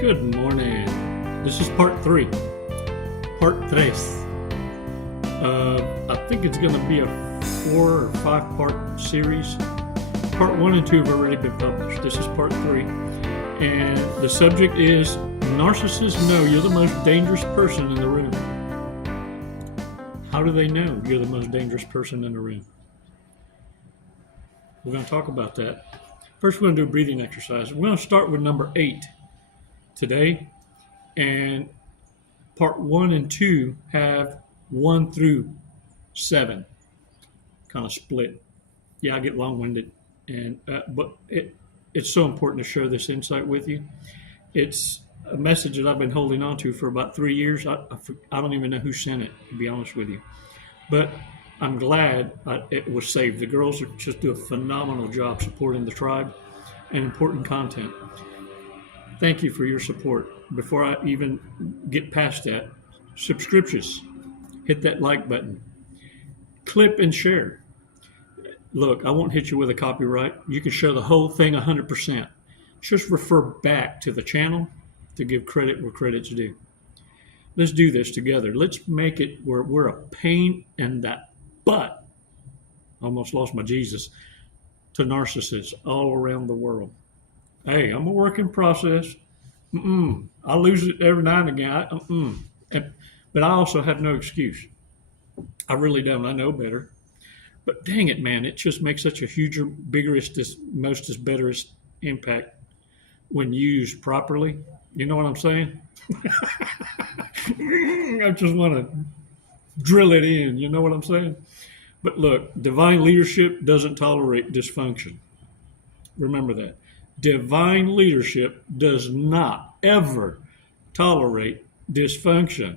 Good morning. This is part 3. Part tres. I think it's going to be a 4 or 5 part series. Part 1 and 2 have already been published. This is part 3. And the subject is narcissists know you're the most dangerous person in the room. How do they know you're the most dangerous person in the room? We're going to talk about that. First, we're going to do a breathing exercise. We're going to start with number 8 today. And part 1 and 2 have 1 through 7 kind of split. Yeah, I get long-winded, but it's so important to share this insight with you. It's a message that I've been holding on to for about 3 years. I don't even know who sent it, to be honest with you. But I'm glad it was saved. The girls just do a phenomenal job supporting the tribe and important content. Thank you for your support. Before I even get past that, subscriptions, hit that like button, clip and share. Look, I won't hit you with a copyright. You can share the whole thing 100%. Just refer back to the channel to give credit where credit's due. Let's do this together. Let's make it where we're a pain in the butt. Almost lost my Jesus. To narcissists all around the world. Hey, I'm a work in process. I lose it every now and again. But I also have no excuse. I really don't. I know better. But dang it, man, it just makes such a huger, biggerest, mostest, betterest impact when used properly. You know what I'm saying? I just want to drill it in. You know what I'm saying? But look, divine leadership doesn't tolerate dysfunction. Remember that. Divine leadership does not ever tolerate dysfunction.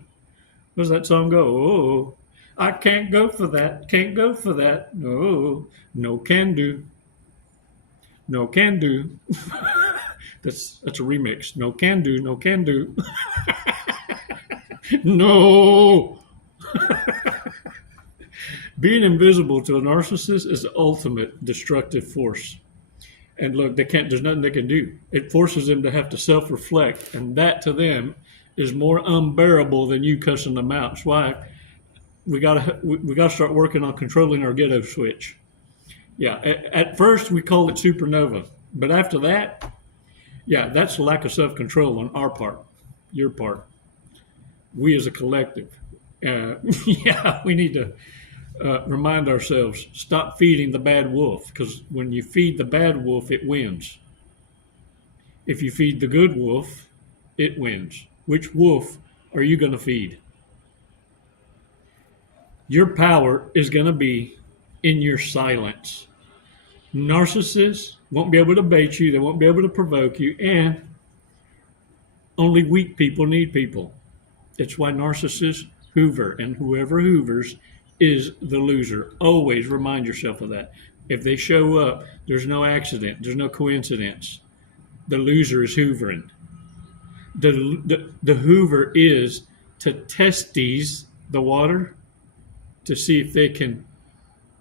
What does that song go? Oh, I can't go for that. Can't go for that. No, no can do. No can do. That's a remix. No can do. No can do. No. Being invisible to a narcissist is the ultimate destructive force. And look, there's nothing they can do. It forces them to have to self-reflect. And that to them is more unbearable than you cussing them out. That's why we gotta start working on controlling our ghetto switch. Yeah, at first we called it supernova. But after that, yeah, that's lack of self-control on our part, your part. We as a collective. Yeah, we need to remind ourselves, stop feeding the bad wolf, because when you feed the bad wolf, it wins. If you feed the good wolf, it wins. Which wolf are you going to feed? Your power is going to be in your silence. Narcissists won't be able to bait you. They won't be able to provoke you. And only weak people need people. It's why narcissists hoover, and whoever hoovers is the loser. Always remind yourself of that. If they show up, there's no accident. There's no coincidence. The loser is hoovering. The hoover is to test the water to see if they can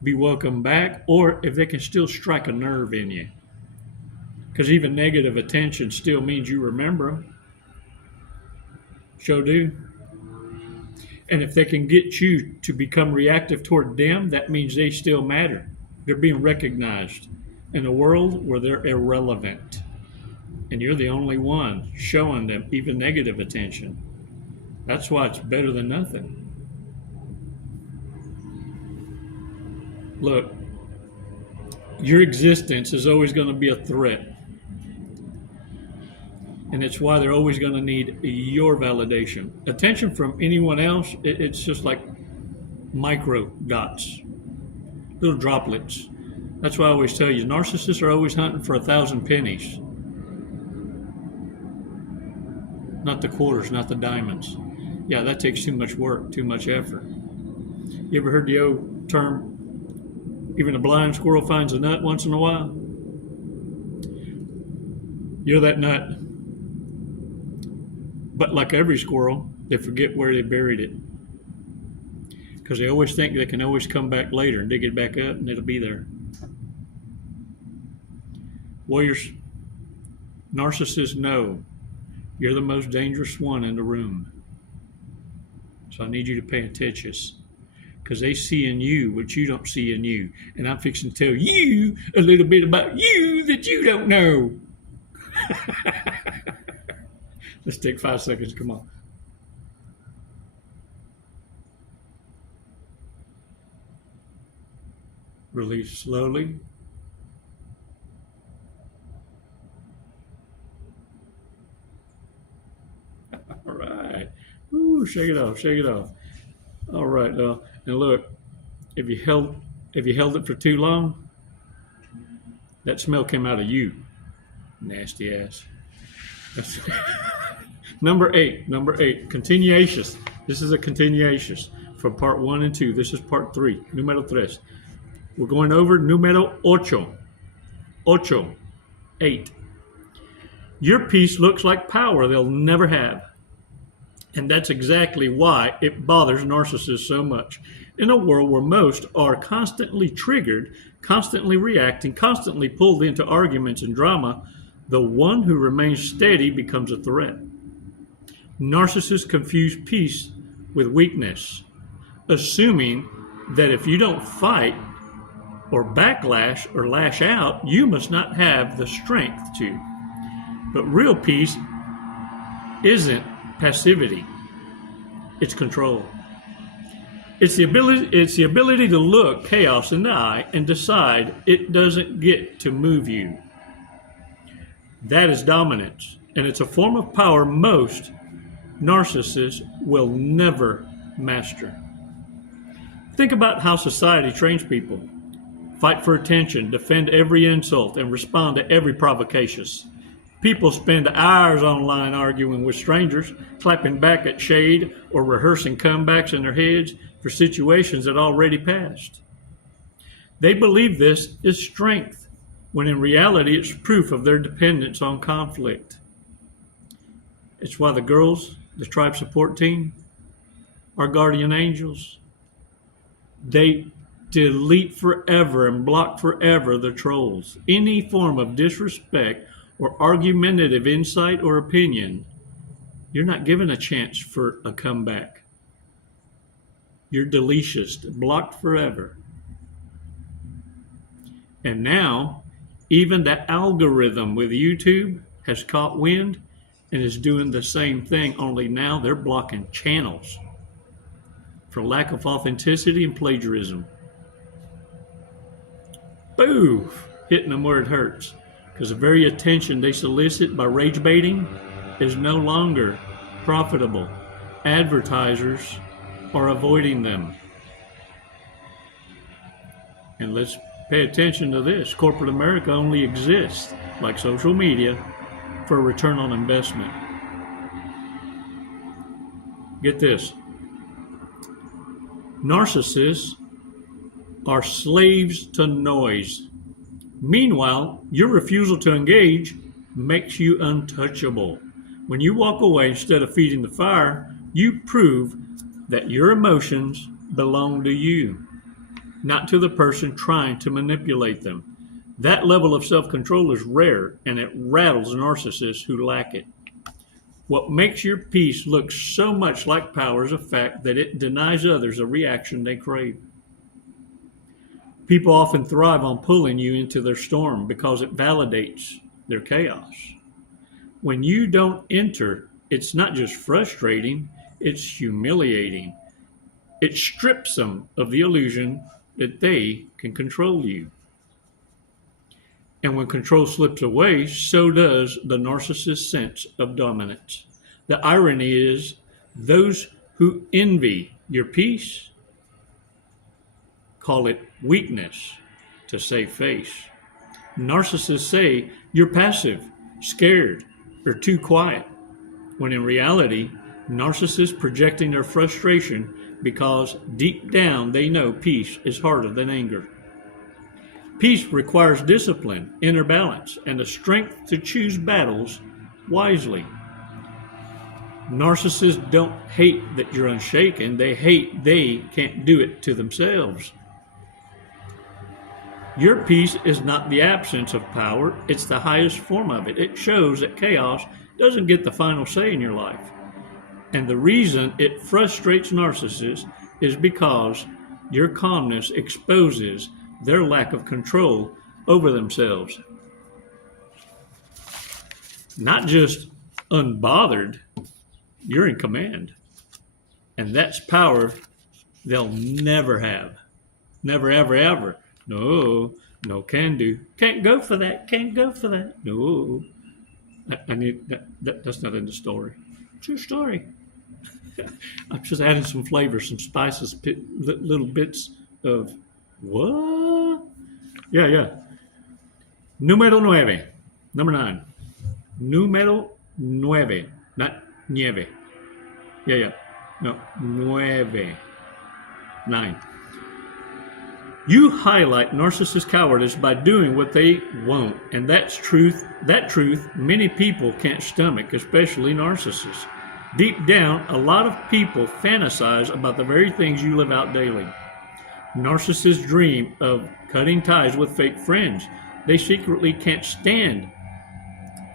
be welcomed back or if they can still strike a nerve in you. Because even negative attention still means you remember them. Sure do. And if they can get you to become reactive toward them, that means they still matter. They're being recognized in a world where they're irrelevant. And you're the only one showing them even negative attention. That's why it's better than nothing. Look, your existence is always going to be a threat. And it's why they're always going to need your validation. Attention from anyone else, it's just like micro dots, little droplets. That's why I always tell you, narcissists are always hunting for 1,000 pennies. Not the quarters, not the diamonds. Yeah, that takes too much work, too much effort. You ever heard the old term, even a blind squirrel finds a nut once in a while? You're that nut. But like every squirrel, they forget where they buried it. Because they always think they can always come back later and dig it back up and it'll be there. Warriors, narcissists know You're the most dangerous one in the room. So I need you to pay attention, because they see in you what you don't see in you. And I'm fixing to tell you a little bit about you that you don't know. Let's take 5 seconds. Come on. Release slowly. All right. Ooh, shake it off, shake it off. All right, and look, if you held it for too long, that smell came out of you, nasty ass. Number eight, continuacious. This is a continuacious from part 1 and 2. This is part 3, número 3. We're going over número 8. 8. Your peace looks like power they'll never have. And that's exactly why it bothers narcissists so much. In a world where most are constantly triggered, constantly reacting, constantly pulled into arguments and drama, the one who remains steady becomes a threat. Narcissists confuse peace with weakness, assuming that if you don't fight or backlash or lash out, you must not have the strength to. But real peace isn't passivity. It's control. It's the ability to look chaos in the eye and decide it doesn't get to move you. That is dominance, and it's a form of power most narcissists will never master. Think about how society trains people. Fight for attention, defend every insult, and respond to every provocation. People spend hours online arguing with strangers, clapping back at shade, or rehearsing comebacks in their heads for situations that already passed. They believe this is strength, when in reality it's proof of their dependence on conflict. It's why the girls, the tribe support team, are guardian angels. They delete forever and block forever the trolls. Any form of disrespect or argumentative insight or opinion, you're not given a chance for a comeback. You're delicious, blocked forever. And now, even the algorithm with YouTube has caught wind and is doing the same thing, only now they're blocking channels for lack of authenticity and plagiarism. Boo! Hitting them where it hurts. Because the very attention they solicit by rage baiting is no longer profitable. Advertisers are avoiding them. And let's pay attention to this. Corporate America only exists, like social media, for a return on investment. Get this. Narcissists are slaves to noise. Meanwhile, your refusal to engage makes you untouchable. When you walk away instead of feeding the fire, you prove that your emotions belong to you, not to the person trying to manipulate them. That level of self-control is rare, and it rattles narcissists who lack it. What makes your peace look so much like power is the fact that it denies others a reaction they crave. People often thrive on pulling you into their storm because it validates their chaos. When you don't enter, it's not just frustrating, it's humiliating. It strips them of the illusion that they can control you. And when control slips away, so does the narcissist's sense of dominance. The irony is, those who envy your peace call it weakness to save face. Narcissists say you're passive, scared, or too quiet, when in reality, narcissists projecting their frustration because deep down they know peace is harder than anger. Peace requires discipline, inner balance, and the strength to choose battles wisely. Narcissists don't hate that you're unshaken. They hate they can't do it to themselves. Your peace is not the absence of power. It's the highest form of it. It shows that chaos doesn't get the final say in your life. And the reason it frustrates narcissists is because your calmness exposes their lack of control over themselves. Not just unbothered, you're in command. And that's power they'll never have. Never, ever, ever. No, no can do. Can't go for that. Can't go for that. No. I need that's not in the story. True story. I'm just adding some flavors, some spices, little bits of what? Yeah. Número 9. Number 9. Número 9. Not nieve. Yeah. No, 9. 9. You highlight narcissist cowardice by doing what they won't, and that's truth. That truth many people can't stomach, especially narcissists. Deep down, a lot of people fantasize about the very things you live out daily. Narcissists dream of cutting ties with fake friends they secretly can't stand,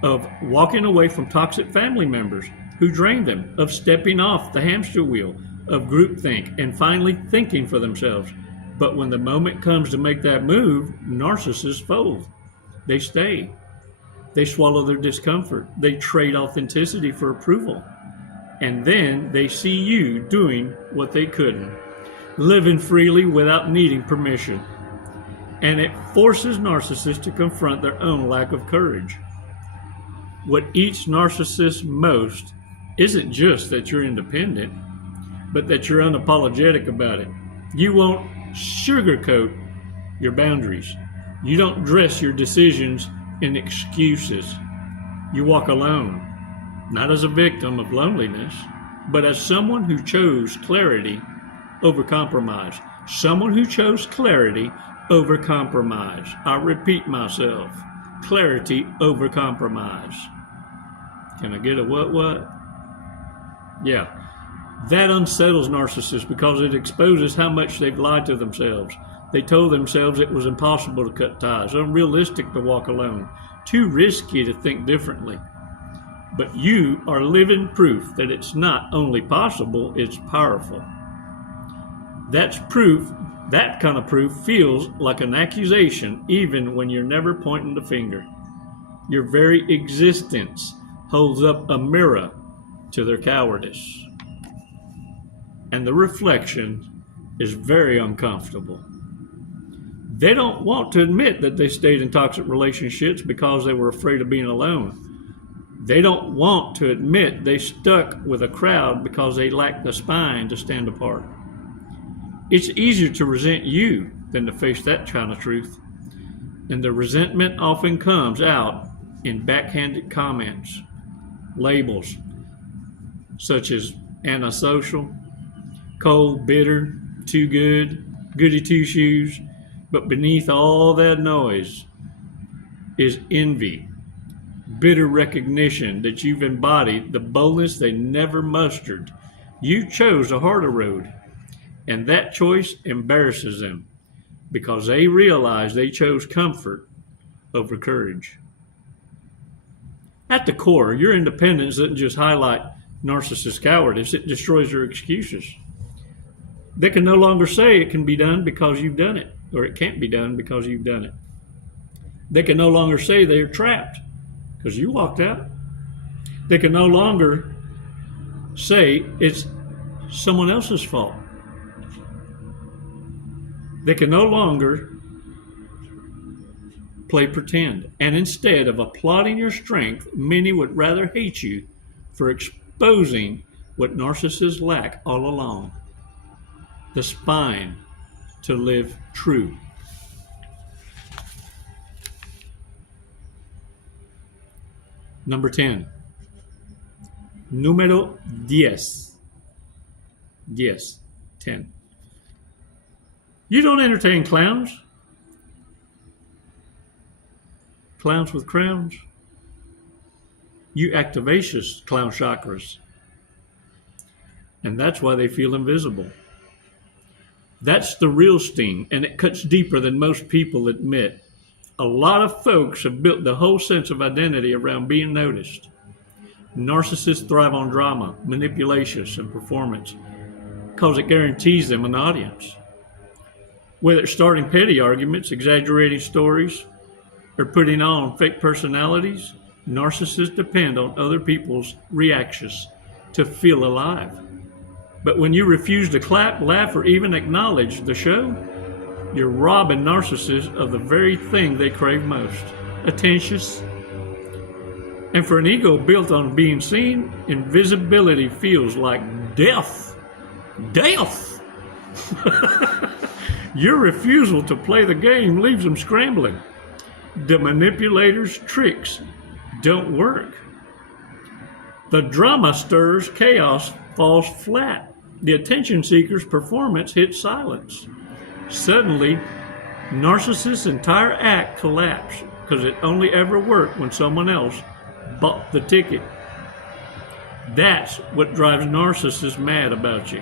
of walking away from toxic family members who drain them, of stepping off the hamster wheel of groupthink and finally thinking for themselves. But when the moment comes to make that move, narcissists fold. They stay. They swallow their discomfort. They trade authenticity for approval. And then they see you doing what they couldn't, living freely without needing permission. And it forces narcissists to confront their own lack of courage. What eats narcissists most isn't just that you're independent, but that you're unapologetic about it. You won't sugarcoat your boundaries. You don't dress your decisions in excuses. You walk alone, not as a victim of loneliness, but as someone who chose clarity over compromise. Someone who chose clarity over compromise. I repeat myself. Clarity over compromise. Can I get a what? Yeah. That unsettles narcissists because it exposes how much they've lied to themselves. They told themselves it was impossible to cut ties, unrealistic to walk alone, too risky to think differently. But you are living proof that it's not only possible, it's powerful. That's proof. That kind of proof feels like an accusation even when you're never pointing the finger. Your very existence holds up a mirror to their cowardice. And the reflection is very uncomfortable. They don't want to admit that they stayed in toxic relationships because they were afraid of being alone. They don't want to admit they stuck with a crowd because they lacked the spine to stand apart. It's easier to resent you than to face that kind of truth. And the resentment often comes out in backhanded comments, labels, such as antisocial, cold, bitter, too good, goody two-shoes. But beneath all that noise is envy, bitter recognition that you've embodied the boldness they never mustered. You chose a harder road, and that choice embarrasses them because they realize they chose comfort over courage. At the core, your independence doesn't just highlight narcissist cowardice, it destroys their excuses. They can no longer say it can be done because you've done it, or it can't be done because you've done it. They can no longer say they're trapped because you walked out. They can no longer say it's someone else's fault. They can no longer play pretend. And instead of applauding your strength, many would rather hate you for exposing what narcissists lack all along: the spine to live true. Number 10. Número 10. 10. You don't entertain clowns. Clowns with crowns. You activacious clown chakras. And that's why they feel invisible. That's the real sting, and it cuts deeper than most people admit. A lot of folks have built the whole sense of identity around being noticed. Narcissists thrive on drama, manipulation, and performance because it guarantees them an audience. Whether it's starting petty arguments, exaggerating stories, or putting on fake personalities, narcissists depend on other people's reactions to feel alive. But when you refuse to clap, laugh, or even acknowledge the show, you're robbing narcissists of the very thing they crave most, attention. And for an ego built on being seen, invisibility feels like death. Death! Your refusal to play the game leaves them scrambling. The manipulator's tricks don't work. The drama stirs, chaos falls flat. The attention seeker's performance hits silence. Suddenly, narcissist's entire act collapsed because it only ever worked when someone else bought the ticket. That's what drives narcissists mad about you.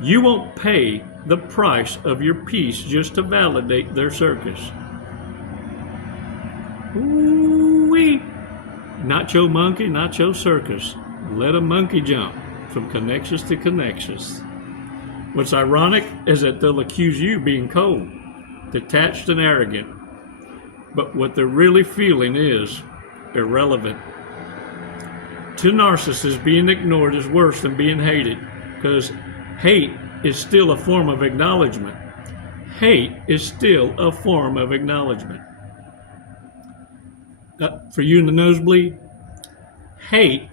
You won't pay the price of your peace just to validate their circus. Ooh-wee. Nacho monkey, nacho circus. Let a monkey jump from connections to connections. What's ironic is that they'll accuse you being cold, detached, and arrogant. But what they're really feeling is irrelevant. To narcissists, being ignored is worse than being hated, because hate is still a form of acknowledgement. Hate is still a form of acknowledgement. For you in the nosebleed, hate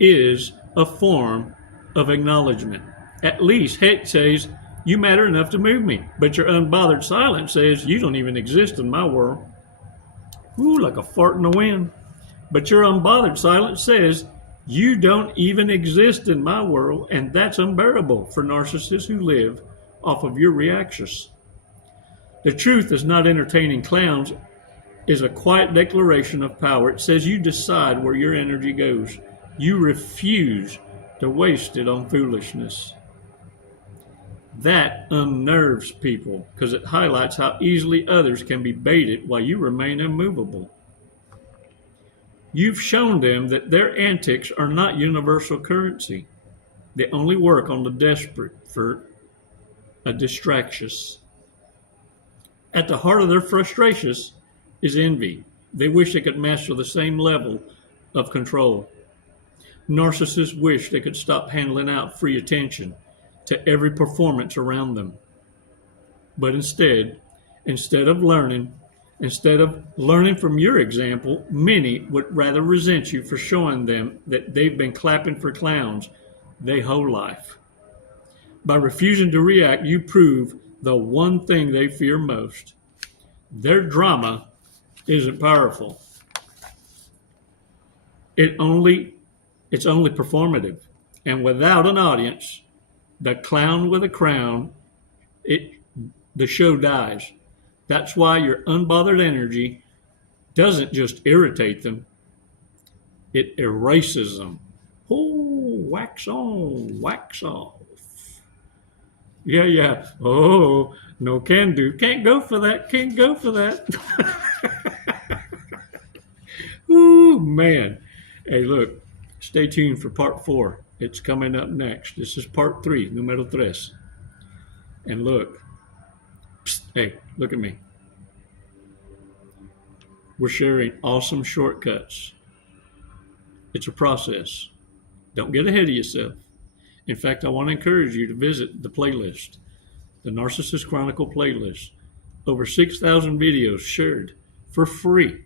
is a form of acknowledgement. At least hate says, you matter enough to move me. But your unbothered silence says, you don't even exist in my world. Ooh, like a fart in the wind. But your unbothered silence says, you don't even exist in my world, and that's unbearable for narcissists who live off of your reactions. The truth is not entertaining clowns is a quiet declaration of power. It says you decide where your energy goes. You refuse to waste it on foolishness. That unnerves people because it highlights how easily others can be baited while you remain immovable. You've shown them that their antics are not universal currency. They only work on the desperate for a distraction. At the heart of their frustrations is envy. They wish they could master the same level of control. Narcissists wish they could stop handing out free attention to every performance around them. But instead of learning from your example, many would rather resent you for showing them that they've been clapping for clowns their whole life. By refusing to react, you prove the one thing they fear most. Their drama isn't powerful. It's only performative. And without an audience, the clown with a crown, the show dies. That's why your unbothered energy doesn't just irritate them, it erases them. Oh, wax on, wax off. Yeah. Oh, no can do. Can't go for that. Can't go for that. Ooh, man. Hey, look, stay tuned for part 4. It's coming up next. This is part 3, número 3. And look, hey, look at me. We're sharing awesome shortcuts. It's a process. Don't get ahead of yourself. In fact, I want to encourage you to visit the playlist, the Narcissist Chronicle playlist. Over 6,000 videos shared for free.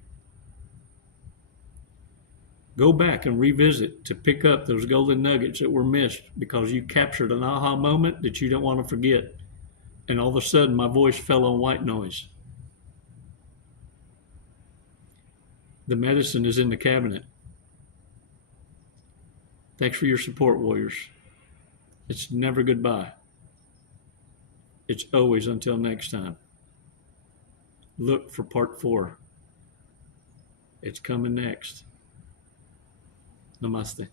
Go back and revisit to pick up those golden nuggets that were missed because you captured an aha moment that you don't want to forget. And all of a sudden, my voice fell on white noise. The medicine is in the cabinet. Thanks for your support, warriors. It's never goodbye. It's always until next time. Look for part 4. It's coming next. Namaste.